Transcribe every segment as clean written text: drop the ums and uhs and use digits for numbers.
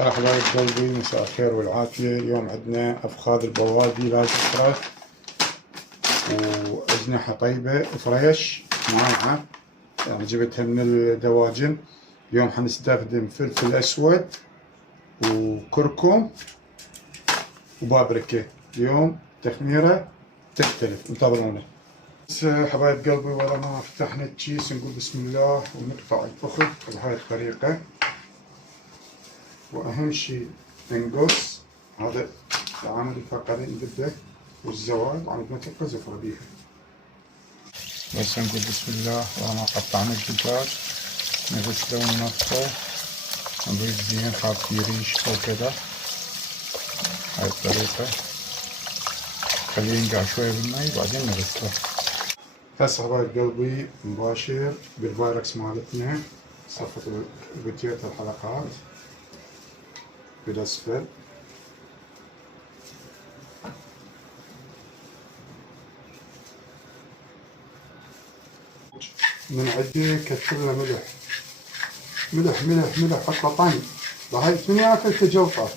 يا حبايب قلبي، مساء الخير والعافية. اليوم عندنا أفخاذ البوادي لا تفرث وأجنحة طيبة فريش مانعة، يعني جبتها من الدواجن. اليوم حنستخدم فلفل أسود وكركم وبابريكا. اليوم تخميرة تختلف، انتظرونا. بس حبايب قلبي، ولا ما فتحنا الكيس نقول بسم الله ونقطع الفخذ بهاي الطريقة. وأهم شيء ننقص هذا العامل الفقري نبدأ والزوائد على ما تبقى زفرة بيها. بس نقول بسم الله. وأنا قطعنا الدجاج نغسله وننظفه نضيف زين خاف يريش أو كذا. هاي الطريقة خليه ينقع شوية بالماء بعدين نغسله. هسه حبايب قلبي مباشر بالفايركس مالتنا، صفة فيديوهات الحلقات بالأسفل. من عندي كثر له ملح ملح ملح ملح، حط له طن بهاي اثنيناتها تجلطه.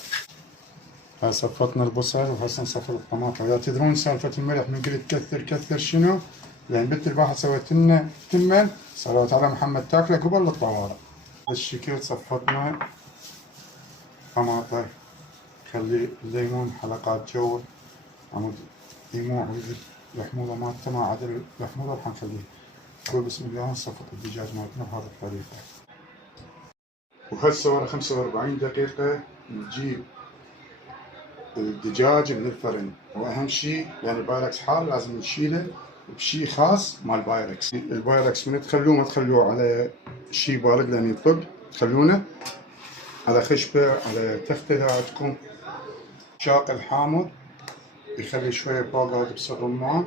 هاي صفطنا البصل وهسه نصفط الطماطم. اذا تدرون سالفة الملح من قلت كثر كثر شنو؟ لان بنت الواحد سويت لنا تمن صلوات على محمد تاكله قبل الطوارئ. بالشكل صفطنا طماطم، خلي الليمون حلقات جو عمود يموع الحموضة مالته ما عدا الحموضة راح نخليه. نقول بسم الله نصفط الدجاج مالتنا بهذه الطريقة. وهسه ورا 45 دقيقة نجيب الدجاج من الفرن. واهم شيء يعني بايركس حار لازم نشيله بشيء خاص مال بايركس. البايركس من تخلوه ما تخلوه على شيء بارد لان يطق، تخلونه على خشبة على تختة اذا عندكم شاقل حامض يخلي شوية فوق هذا دبس الرمان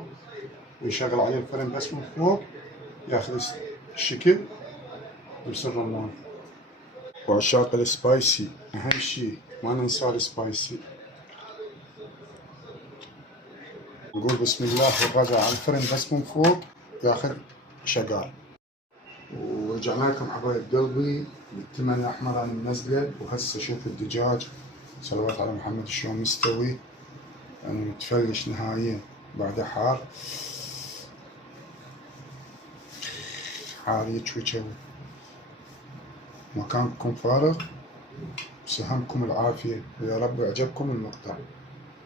ويشغل عليه الفرن بس من فوق ياخذ الشكل دبس الرمان. وعشاق السبايسي اهم شيء ما ننسى السبايسي. نقول بسم الله ونرجع على الفرن بس من فوق ياخذ شغال. ورجعنا لكم حبايب قلبي بالتمن الاحمر انا منزله. وهسه شوف الدجاج صلوات على محمد شلون مستوي، يعني متفلش نهائيا بعده حار حار يجوي جو. مكانكم فارغ، سهمكم العافية ويا رب يعجبكم المقطع.